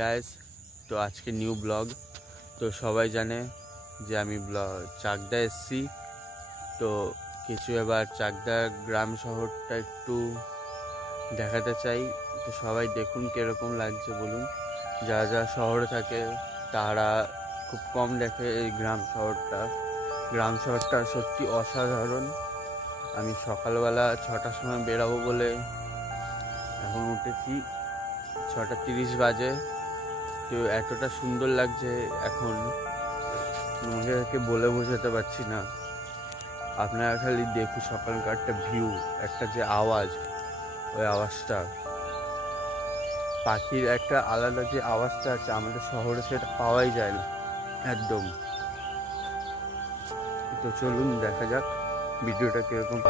Guys, তো আজকে new blog. তো সবাই জানে যে আমি চাকদা এসছি। তো কিছু এবার চাকদা গ্রাম শহরটা একটু দেখাতে চাই। তো সবাই দেখুন কীরকম লাগছে বলুন। যারা যারা শহরে থাকে তারা খুব কম দেখে এই গ্রাম শহরটা সত্যি অসাধারণ। আমি সকালবেলা 6টার সময় বেরাবো বলে এখন উঠেছি, 6:30 বাজে। তো এতটা সুন্দর লাগছে এখন তোমাকে বলে বোঝাতে পারছি না। আপনারা খালি দেখুন সকালকার একটা ভিউ, একটা যে আওয়াজ, ওই আওয়াজটা, পাখির একটা আলাদা যে আওয়াজটা আছে আমাদের শহরে সেটা পাওয়াই যায় না একদম। তো চলুন দেখা যাক ভিডিওটা কিরকম।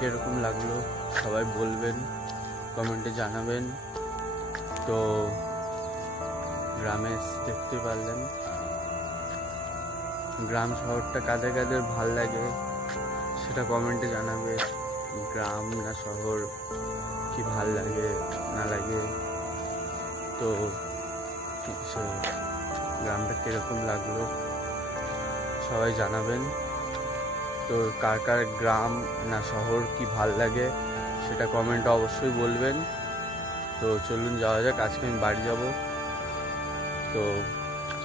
কিরকম লাগলো সবাই বলবেন, কমেন্টে জানাবেন। তো গ্রামে দেখতে পারলেন গ্রাম শহরটা কাদের কাদের ভাল লাগে সেটা কমেন্টে জানাবে। গ্রাম না শহর কি ভাল লাগে না লাগে, তো গ্রামটা কিরকম লাগলো সবাই জানাবেন। তো কার কার গ্রাম না শহর কি ভাল লাগে সেটা কমেন্টে অবশ্যই বলবেন। তো চলুন যাওয়া যাক, আজকে আমি বাড়ি যাব। তো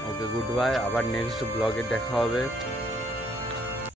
ওকে, গুড বাই, আবার নেক্সট ব্লগে দেখা হবে।